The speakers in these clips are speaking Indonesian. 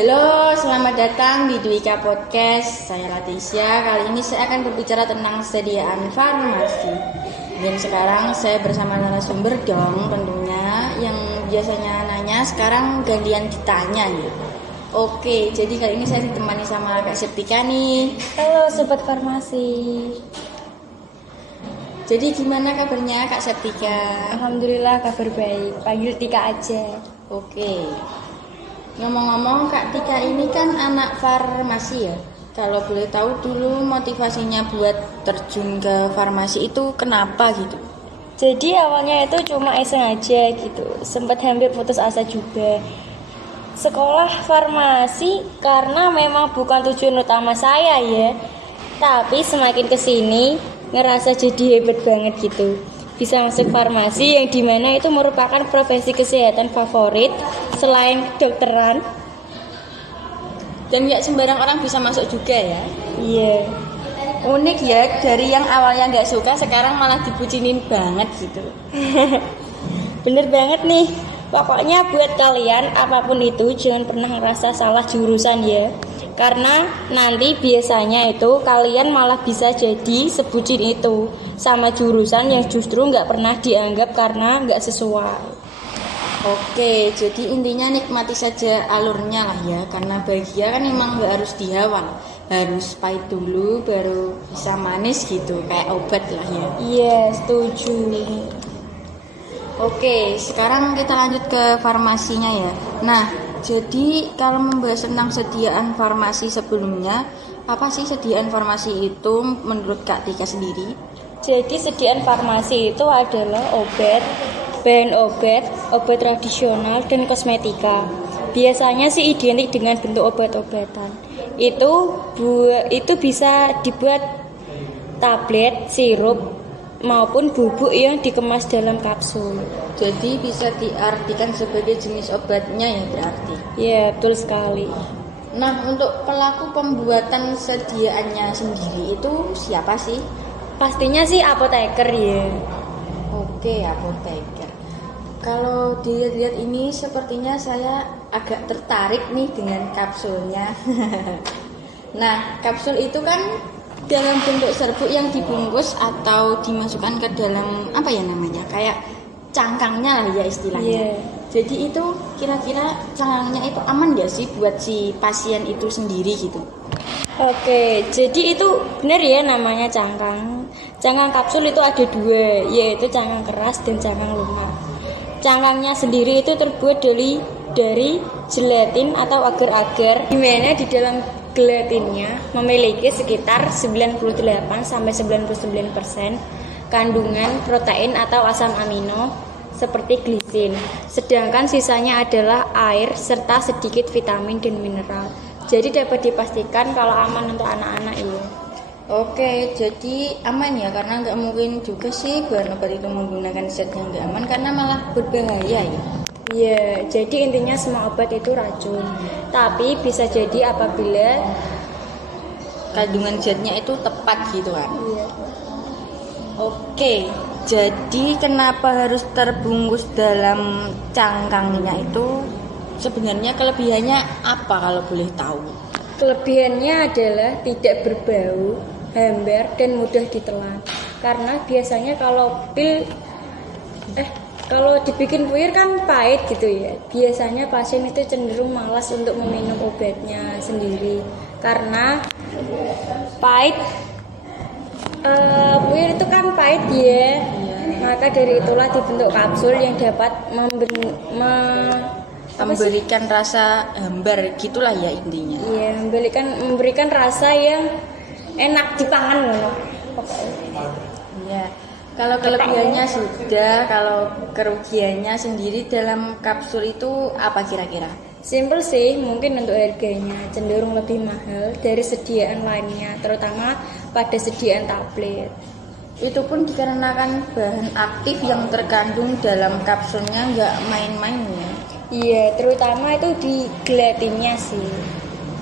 Halo, selamat datang di Dwika Podcast. Saya Latisya. Kali ini saya akan berbicara tentang sediaan farmasi. Dan sekarang saya bersama narasumber dong tentunya. Yang biasanya nanya, sekarang gantian ditanya nih. Oke, jadi kali ini saya ditemani sama Kak Septika nih. Halo Sobat Farmasi. Jadi gimana kabarnya Kak Septika? Alhamdulillah kabar baik. Panggil Tika aja. Oke. Ngomong-ngomong, Kak Tika ini kan anak farmasi ya. Kalau boleh tahu dulu motivasinya buat terjun ke farmasi itu kenapa gitu? Jadi awalnya itu cuma iseng aja gitu. Sempat hampir putus asa juga. Sekolah farmasi karena memang bukan tujuan utama saya ya. Tapi semakin kesini ngerasa jadi hebat banget gitu. Bisa masuk farmasi yang dimana itu merupakan profesi kesehatan favorit selain kedokteran. Dan nggak sembarang orang bisa masuk juga ya. Iya. Unik ya, dari yang awalnya nggak suka sekarang malah dibucinin banget gitu. Bener banget nih. Pokoknya buat kalian apapun itu jangan pernah ngerasa salah jurusan ya. Karena nanti biasanya itu kalian malah bisa jadi sebutin itu sama jurusan yang justru nggak pernah dianggap karena nggak sesuai. Oke, jadi intinya nikmati saja alurnya lah ya. Karena bahagia kan emang nggak harus dihawal, harus pahit dulu baru bisa manis gitu, kayak obat lah ya. Iya, setuju. Oke, sekarang kita lanjut ke farmasinya ya. Nah, jadi kalau membahas tentang sediaan farmasi sebelumnya, apa sih sediaan farmasi itu menurut Kak Tika sendiri? Jadi sediaan farmasi itu adalah obat, bahan obat, obat tradisional, dan kosmetika. Biasanya sih identik dengan bentuk obat-obatan. Itu bisa dibuat tablet, sirup, maupun bubuk yang dikemas dalam kapsul. Jadi bisa diartikan sebagai jenis obatnya ya berarti? Ya, betul sekali. Nah, untuk pelaku pembuatan sediaannya sendiri itu siapa sih? Pastinya sih apoteker ya. Oke, apoteker. Kalau dilihat ini sepertinya saya agak tertarik nih dengan kapsulnya. Nah, kapsul itu kan dalam bentuk serbuk yang dibungkus atau dimasukkan ke dalam apa ya namanya? Kayak cangkangnya lah ya istilahnya. Yeah. Jadi itu kira-kira cangkangnya itu aman gak sih buat si pasien itu sendiri gitu? Oke, jadi itu benar ya namanya cangkang. Cangkang kapsul itu ada dua, yaitu cangkang keras dan cangkang lunak. Cangkangnya sendiri itu terbuat dari gelatin atau agar-agar, di mana di dalam gelatinnya memiliki sekitar 98-99% kandungan protein atau asam amino seperti glisin. Sedangkan sisanya adalah air serta sedikit vitamin dan mineral. Jadi dapat dipastikan kalau aman untuk anak-anak ini. Oke, jadi aman ya, karena nggak mungkin juga sih bahan obat itu menggunakan zat yang nggak aman karena malah berbahaya ya. Iya, jadi intinya semua obat itu racun. Tapi bisa jadi apabila kandungan zatnya itu tepat gitu kan. iya. Oke, jadi kenapa harus terbungkus dalam cangkangnya itu? Sebenarnya kelebihannya apa kalau boleh tahu? Kelebihannya adalah tidak berbau, hambar, dan mudah ditelan. Karena biasanya kalau dibikin puir kan pahit gitu ya. Biasanya pasien itu cenderung malas untuk meminum obatnya sendiri karena pahit. Puir itu kan pahit ya. Maka dari itulah dibentuk kapsul yang dapat Memberikan rasa hambar gitulah ya intinya. Iya, memberikan rasa yang enak dipangan loh. Iya. Kalau kelebihannya sudah, kalau kerugiannya sendiri dalam kapsul itu apa kira-kira? Simple sih, mungkin untuk harganya cenderung lebih mahal dari sediaan lainnya, terutama pada sediaan tablet. Itu pun dikarenakan bahan aktif yang terkandung dalam kapsulnya nggak main-main ya. Iya, terutama itu di gelatinnya sih.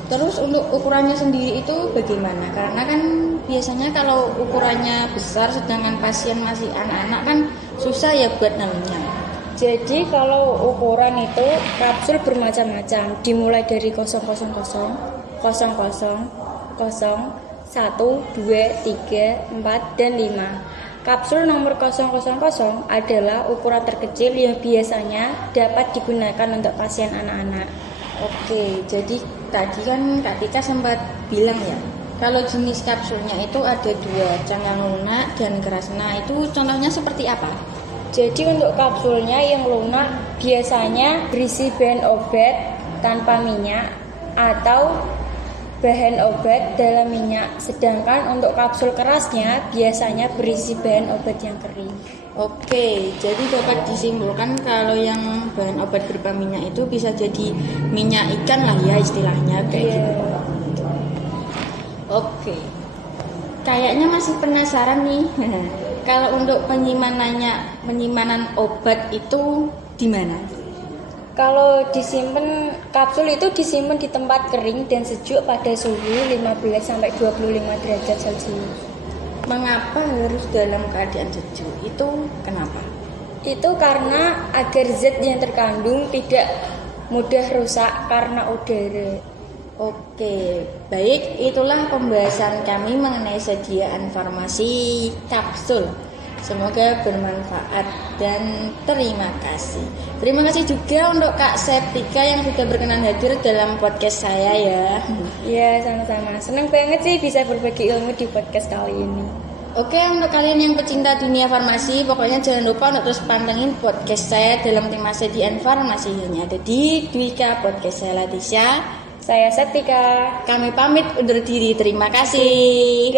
Terus untuk ukurannya sendiri itu bagaimana? Karena kan biasanya kalau ukurannya besar sedangkan pasien masih anak-anak kan susah ya buat nelunya. Jadi kalau ukuran itu kapsul bermacam-macam, dimulai dari 000, 00, 01, 2, 3, 4, dan 5. Kapsul nomor 000 adalah ukuran terkecil yang biasanya dapat digunakan untuk pasien anak-anak. Oke, jadi tadi kan Kak Tika sempat bilang ya, kalau jenis kapsulnya itu ada 2, cangkang lunak dan keras. Nah, itu contohnya seperti apa? Jadi untuk kapsulnya yang lunak biasanya berisi bahan obat tanpa minyak atau bahan obat dalam minyak. Sedangkan untuk kapsul kerasnya biasanya berisi bahan obat yang kering. Oke, jadi dapat disimpulkan kalau yang bahan obat berupa minyak itu bisa jadi minyak ikan lah ya istilahnya kayak gitu. Oke, kayaknya masih penasaran nih. Kalau untuk penyimpanan obat itu di mana? Kalau disimpan, kapsul itu disimpan di tempat kering dan sejuk pada suhu 15-25 derajat Celcius. Mengapa harus dalam keadaan sejuk? Itu kenapa? Itu karena agar zat yang terkandung tidak mudah rusak karena udara. Oke, baik, itulah pembahasan kami mengenai sediaan farmasi kapsul. Semoga bermanfaat dan terima kasih. Terima kasih juga untuk Kak Septika yang sudah berkenan hadir dalam podcast saya ya. Ya, sama-sama. Senang banget sih bisa berbagi ilmu di podcast kali ini. Oke, untuk kalian yang pecinta dunia farmasi, pokoknya jangan lupa untuk terus pantengin podcast saya dalam tema sediaan farmasi. Hanya ada di Dwika Podcast saya Latisha. Saya Septika. Kami pamit undur diri. Terima kasih.